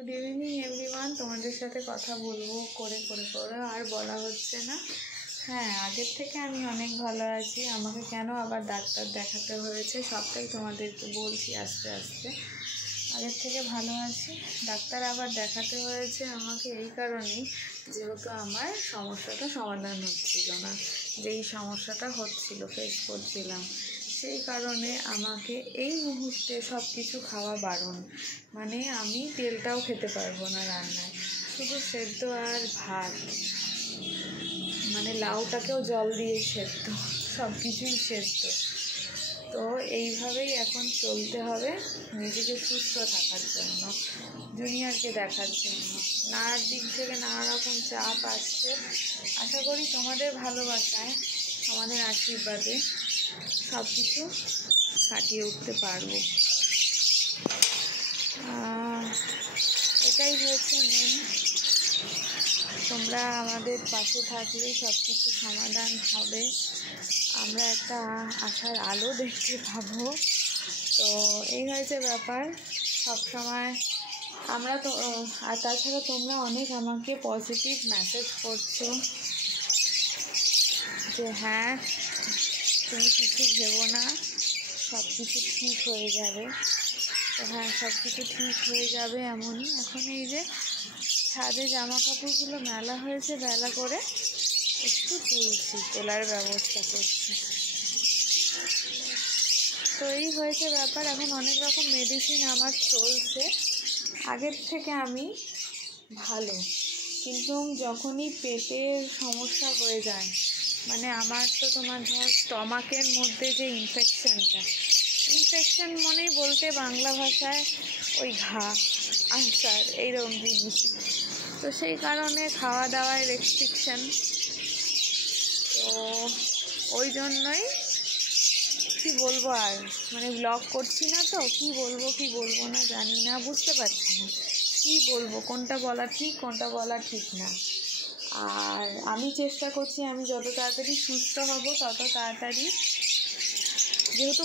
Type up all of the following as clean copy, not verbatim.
Good evening everyone. তোমাদের সাথে কথা বলবো করে আর বলা হচ্ছে না। হ্যাঁ, আগের থেকে আমি অনেক ভালো আছি। আমাকে কেন আবার ডাক্তার দেখাতে হয়েছে সবটাই তোমাদেরকে বলছি আস্তে আস্তে। আগের থেকে ভালো আছি। ডাক্তার আবার দেখাতে হয়েছে আমাকে এই কারণেই, যেহেতু আমার সমস্যাটা সমাধান হচ্ছিল না, যেই সমস্যাটা হচ্ছিল ফেস করছিলাম, সেই কারণে আমাকে এই মুহূর্তে সব কিছু খাওয়া বারণ। মানে আমি তেলটাও খেতে পারবো না রান্নায়, শুধু সেদ্ধ আর ভাত, মানে লাউটাকেও জল দিয়ে সেদ্ধ, সব কিছুই সেদ্ধ। তো এইভাবেই এখন চলতে হবে নিজেকে সুস্থ থাকার জন্য, জুনিয়রকে দেখার জন্য। নানার দিক থেকে নানা রকম চাপ আসছে। আশা করি তোমাদের ভালোবাসায়, আমাদের আশীর্বাদে সব কিছু কাটিয়ে উঠতে পারবো। এটাই হয়েছে মেন। তোমরা আমাদের পাশে থাকলেই সব কিছু সমাধান হবে। আমরা একটা আশার আলো দেখতে পাবো। তো এই হয়েছে ব্যাপার। সবসময় আমরা তো, আর তাছাড়া তোমরা অনেক আমাকে পজিটিভ মেসেজ করছো যে হ্যাঁ, তুমি কিছু ভেবো না, সব কিছু ঠিক হয়ে যাবে। তো হ্যাঁ, সব কিছু ঠিক হয়ে যাবে এমনই। এখন এই যে ছাদে জামা কাপড়গুলো মেলা হয়েছে, বেলা করে একটু তোলার ব্যবস্থা করছি। তো এই হয়েছে ব্যাপার। এখন অনেক রকম মেডিসিন আমার চলছে। আগের থেকে আমি ভালো, কিন্তু যখনই পেটের সমস্যা হয়ে যায়, মানে আমার তো তোমার ধর স্টমাকের মধ্যে যে ইনফেকশন মনেই বলতে বাংলা ভাষায় ওই ঘা, আলসার, এইরকম জিনিস। তো সেই কারণে খাওয়া দাওয়ায় রেস্ট্রিকশন। তো ওই জন্যই কি বলবো, আর মানে ব্লগ করছি না, তো কি বলবো না জানি না, বুঝতে পারছি না কি বলবো, কোনটা বলা ঠিক কোনটা বলা ঠিক না। আর আমি চেষ্টা করছি আমি যত তাড়াতাড়ি সুস্থ হব তত তাড়াতাড়ি, যেহেতু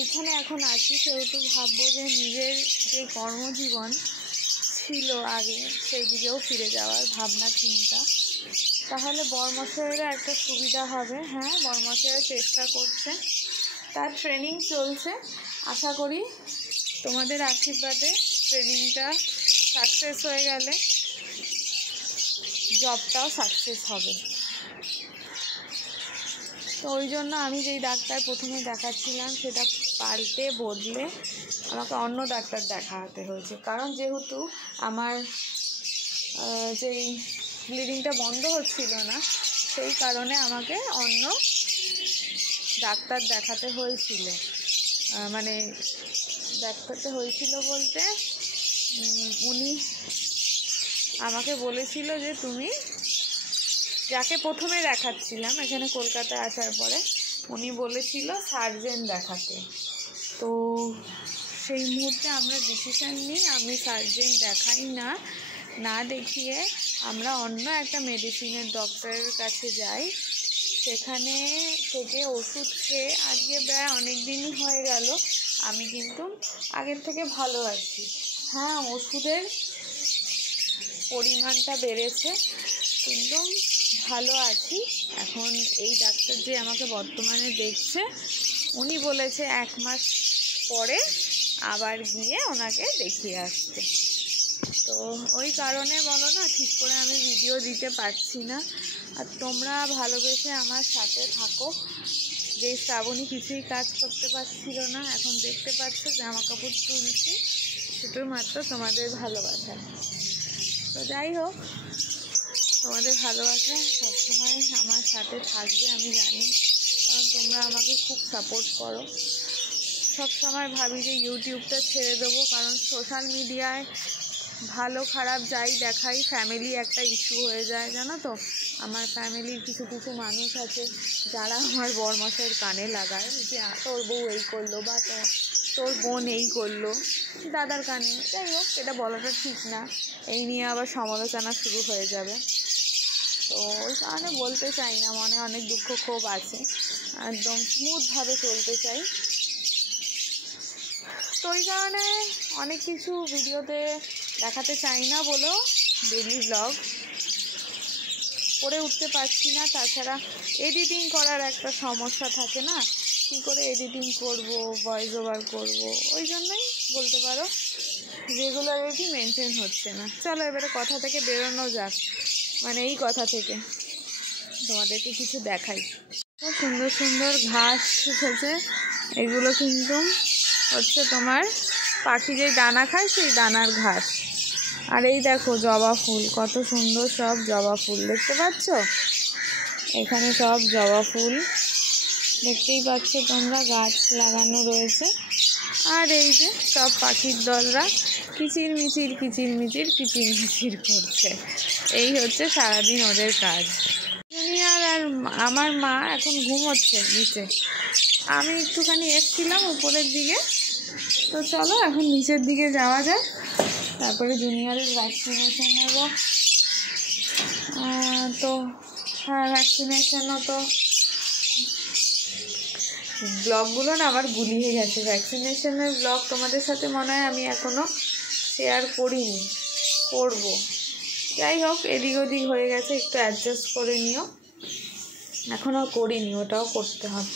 এইখানে এখন আছি, সেহেতু ভাববো যে নিজের যে কর্মজীবন ছিল আগে সেই দিকেও ফিরে যাওয়ার ভাবনা চিন্তা। তাহলে বরমশাইয়েরও একটা সুবিধা হবে। হ্যাঁ, বরমশাইয়ের চেষ্টা করছে, তার ট্রেনিং চলছে। আশা করি তোমাদের আশীর্বাদে ট্রেনিংটা সাকসেস হয়ে গেলে জবটাও সাকসেস হবে। তো ওই জন্য আমি যেই ডাক্তার প্রথমে দেখাচ্ছিলাম সেটা পাল্টে বদলে আমাকে অন্য ডাক্তার দেখাতে হয়েছে। কারণ যেহেতু আমার যেই ব্লিডিংটা বন্ধ হচ্ছিল না, সেই কারণে আমাকে অন্য ডাক্তার দেখাতে হয়েছিল। মানে দেখাতে হয়েছিল বলতে উনি আমাকে বলেছিল যে তুমি যাকে প্রথমে দেখাচ্ছিলাম এখানে কলকাতায় আসার পরে, উনি বলেছিল সার্জেন দেখাতে। তো সেই মুহূর্তে আমরা ডিসিশান নিই আমি সার্জেন দেখাই না দেখিয়ে আমরা অন্য একটা মেডিসিনের ডক্টরের কাছে যাই। সেখানে থেকে ওষুধ খেয়ে আজকে প্রায় অনেক দিনই হয়ে গেল, আমি কিন্তু আগের থেকে ভালো আছি। হ্যাঁ, ওষুধের পরিমাণটা বেড়েছে, কিন্তু ভালো আছি। এখন এই ডাক্তার যে আমাকে বর্তমানে দেখছে, উনি বলেছে 1 মাস পরে আবার গিয়ে ওনাকে দেখিয়ে আসতে। তো ওই কারণে বলো না, ঠিক করে আমি ভিডিও দিতে পারছি না। আর তোমরা ভালোবেসে আমার সাথে থাকো। যে শ্রাবণী কিছুই কাজ করতে পারছিল না, এখন দেখতে পাচ্ছ জামা কাপড় তুলছি, শুধুমাত্র তোমাদের ভালোবাসা। তো যাই হোক, তোমাদের ভালোবাসা সবসময় আমার সাথে থাকবে আমি জানি, কারণ তোমরা আমাকে খুব সাপোর্ট করো। সবসময় ভাবি যে ইউটিউবটা ছেড়ে দেবো, কারণ সোশ্যাল মিডিয়ায় ভালো খারাপ যাই দেখাই, ফ্যামিলি একটা ইস্যু হয়ে যায়, জানো তো। আমার ফ্যামিলির কিছু মানুষ আছে যারা আমার বরমশাইয়ের কানে লাগায় যে তোর বউ এই করলো, বা তোর বোন এই করলো, দাদার কানে। যাই হোক, এটা বলাটা ঠিক না, এই নিয়ে আবার সমালোচনা শুরু হয়ে যাবে। তো ওই কারণে বলতে চাই না, মনে অনেক দুঃখ ক্ষোভ আছে, একদম স্মুথভাবে চলতে চাই। তো ওই কারণে অনেক কিছু ভিডিওতে দেখাতে চাই না বলেও ডেইলি ব্লগ করে উঠতে পারছি না। তাছাড়া এডিটিং করার একটা সমস্যা থাকে না, কী করে এডিটিং করব, ভয়েস ওভার করব, ওই জন্যই বলতে পারো রেগুলারিটি মেনটেন হচ্ছে না। চলো এবারে কথা থেকে বেরোনো যাক, মানে এই কথা থেকে তোমাদেরকে কিছু দেখাই। খুব সুন্দর সুন্দর ঘাস উঠেছে, এগুলো কিন্তু হচ্ছে তোমার পাখি যেই দানা খায় সেই দানার ঘাস। আর এই দেখো জবা ফুল, কত সুন্দর সব জবা ফুল দেখতে পাচ্ছ, এখানে সব জবা ফুল দেখতেই পাচ্ছ তোমরা, গাছ লাগানো রয়েছে। আর এই যে সব পাখির দলরা কিচির মিচির কিচির মিচির কিচির মিচির করছে, এই হচ্ছে সারাদিন ওদের কাজ। জুনিয়ার আর আমার মা এখন ঘুমোচ্ছে নিচে, আমি একটুখানি এসছিলাম উপরের দিকে। তো চলো এখন নিচের দিকে যাওয়া যায়, তারপরে জুনিয়রের ভ্যাকসিনেশন নেব। তো হ্যাঁ, ভ্যাকসিনেশনও তো ব্লগগুলো না আমার গুলিয়ে গেছে। ভ্যাকসিনেশনের ব্লগ তোমাদের সাথে মনে হয় আমি এখনও শেয়ার করিনি, করব। যাই হোক, এদিক ওদিক হয়ে গেছে, একটু অ্যাডজাস্ট করে নিও, এখনও করিনি, ওটাও করতে হবে।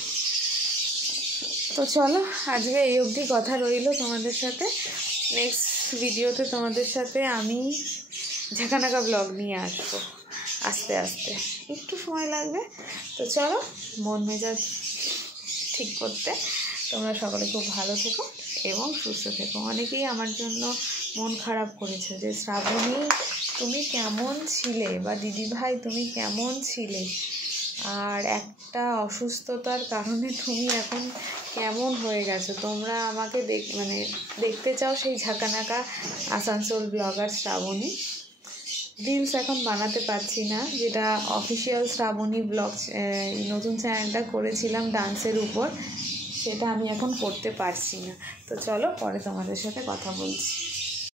তো চলো আজকে এই অবধি কথা রইল তোমাদের সাথে। নেক্সট ভিডিওতে তোমাদের সাথে আমি ঝাঁকানাকা ব্লগ নিয়ে আসবো, আস্তে আস্তে একটু সময় লাগবে। তো চলো, মন মেজাজ ঠিক করতে তোমরা সকলে খুব ভালো থেকো এবং সুস্থ থেকো। অনেকেই আমার জন্য মন খারাপ করেছে যে শ্রাবণী তুমি কেমন ছিলে, বা দিদিভাই তুমি কেমন ছিলে, আর একটা অসুস্থতার কারণে তুমি এখন কেমন হয়ে গেছো। তোমরা আমাকে দেখতে চাও সেই ঝাঁকানাকা আসানসোল ব্লগার শ্রাবণী। রিলস এখন বানাতে পারছি না, যেটা অফিসিয়াল শ্রাবণী ব্লগ নতুন চ্যানেলটা করেছিলাম ডান্সের উপর, সেটা আমি এখন করতে পারছি না। তো চলো পরে তোমাদের সাথে কথা বলছি।